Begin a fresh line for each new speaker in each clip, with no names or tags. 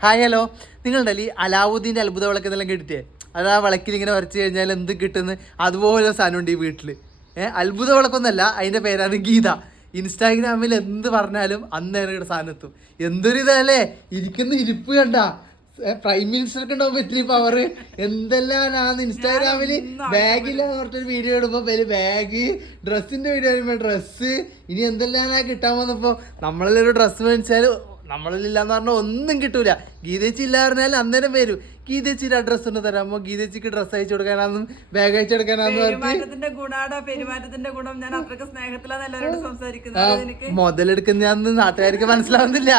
Hi hello. നിങ്ങളുണ്ടല്ലോ ഈ അലാവുദ്ദീന്റെ അത്ഭുത വിളക്കെന്നെല്ലാം കേട്ടിട്ടേ? അത് ആ വിളക്കിൽ ഇങ്ങനെ വരച്ച് കഴിഞ്ഞാൽ എന്ത് കിട്ടുന്നു? അതുപോലെ സാധനമുണ്ട് ഈ വീട്ടിൽ ഏഹ് അത്ഭുത വിളക്കൊന്നല്ല അതിന്റെ പേരാണ് ഗീത. ഇൻസ്റ്റാഗ്രാമിൽ എന്ത് പറഞ്ഞാലും അന്നേരം ഇവിടെ സാധനം എത്തും. എന്തൊരു ഇതല്ലേ? ഇരിക്കുന്ന ഇരിപ്പ് കണ്ട. പ്രൈം മിനിസ്റ്റർക്ക് ഉണ്ടാവും പറ്റില്ല പവർ എന്തെല്ലാം ഇൻസ്റ്റാഗ്രാമിൽ ബാഗില്ലാന്ന് പറഞ്ഞൊരു വീഡിയോ ഇടുമ്പോൾ പേര് ബാഗ് ഡ്രസ്സിന്റെ വീഡിയോ വരുമ്പോ ഡ്രസ്സ് ഇനി എന്തെല്ലാം കിട്ടാൻ വന്നപ്പോൾ നമ്മളെല്ലാം ഒരു ഡ്രസ്സ് മേടിച്ചാൽ നമ്മളില്ലാന്ന് പറഞ്ഞാൽ ഒന്നും കിട്ടൂല. ഗീതേച്ചി ഇല്ല പറഞ്ഞാൽ അന്നേരം വരും. ഗീതേച്ചിയുടെ അഡ്രസ്സ് ഒന്ന് തരാമോ ഗീതേച്ചിക്ക് ഡ്രസ്സ് അയച്ചു കൊടുക്കാനാന്നും ബാഗ് അയച്ചു കൊടുക്കാനാന്ന്
പെരുമാറ്റത്തിന്റെ ഗുണാടാ പെരുമാറ്റത്തിന്റെ ഗുണം. ഞാൻ അത്രയ്ക്ക് സ്നേഹത്തിലാണ് എല്ലാവരോടും സംസാരിക്കുന്നത് എനിക്ക്
മുതലെടുക്കുന്ന നാട്ടുകാർക്ക് മനസ്സിലാവുന്നില്ല?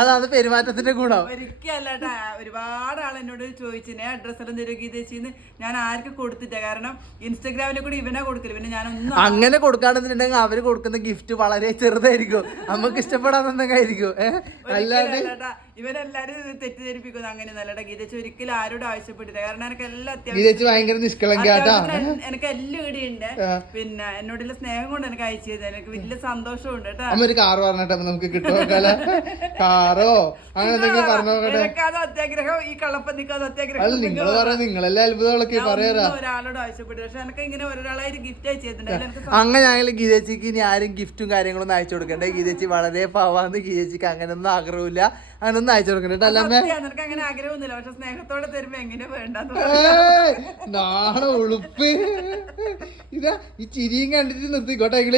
അതാണ് പെരുമാറ്റത്തിന്റെ ഗുണം.
ഒരിക്കലട്ടാ ഒരുപാട് ആൾ എന്നോട് ചോദിച്ചിനെ അഡ്രസ് എല്ലാം തരും ഗീതേച്ചിന്ന്? ഞാൻ ആർക്കും കൊടുത്തില്ല. കാരണം ഇൻസ്റ്റാഗ്രാമിൽ കൂടി ഇവനെ കൊടുക്കില്ല. പിന്നെ ഞാൻ ഒന്നും
അങ്ങനെ കൊടുക്കാണെന്നുണ്ടെങ്കിൽ അവർ കൊടുക്കുന്ന ഗിഫ്റ്റ് വളരെ ചെറുതായിരിക്കും. നമുക്ക് ഇഷ്ടപ്പെടാന്നൊക്കെ ആയിരിക്കും ഏഹ്
ഒരിക്കലല്ലട്ടാ ഇവരെല്ലാരും തെറ്റിദ്ധരിപ്പിക്കുന്നു. അങ്ങനെ നല്ലടാ ഗീതച്ച് ഒരിക്കലും ആരോടും ആവശ്യപ്പെട്ടില്ല. കാരണം എനിക്ക് എല്ലാം അത്യാവശ്യം
ഗീതേച്ചി ഭയങ്കര നിഷ്കളങ്കാട്ടാ
എനിക്ക് എല്ലാം ഇടിയുണ്ട്. പിന്നെ എന്നോടുള്ള സ്നേഹം കൊണ്ട് എനിക്ക് അയച്ചു ചെയ്തത് എനിക്ക് വലിയ സന്തോഷമുണ്ട് കേട്ടോ.
ഒരു കാർ പറഞ്ഞിട്ട് നമുക്ക് കിട്ടുമോക്കാല കാറോ? അങ്ങനെ എന്തെങ്കിലും
എനിക്കത് അത്യാഗ്രഹം ഈ കള്ളപ്പം നിൽക്കാതെ അത്യാഗ്രഹം.
നിങ്ങൾ പറയാ നിങ്ങളെല്ലാം അത്ഭുതങ്ങളൊക്കെ പറയാറാ
ഒരാളോട് ആവശ്യപ്പെട്ടു പക്ഷെ എനിക്ക് ഇങ്ങനെ ഒരാളായിട്ട് ഗിഫ്റ്റ് അയച്ചു ചെയ്തിട്ടുണ്ട്
അങ്ങനെ ആണെങ്കിൽ ഗീതച്ചിക്ക് ഇനി ആരും ഗിഫ്റ്റും കാര്യങ്ങളൊന്നും അയച്ചു കൊടുക്കണ്ടേ. ഗീതച്ചി വളരെ പാവാന്ന് ഗീതേച്ചിക്ക് അങ്ങനെയൊന്നും ആഗ്രഹമില്ല. അങ്ങനൊന്നും അയച്ചു കൊടുക്കണ്ട അല്ലമ്മേ.
നിനക്ക് അങ്ങനെ ആഗ്രഹമൊന്നുമില്ല പക്ഷെ സ്നേഹത്തോടെ തരുമ്പോ എങ്ങനെ
ഏയ്, നാണ ഉളുപ്പ്. ഇതാ ഈ ചിരിയും കണ്ടിട്ട് നിർത്തിക്കോട്ടെ നിങ്ങൾ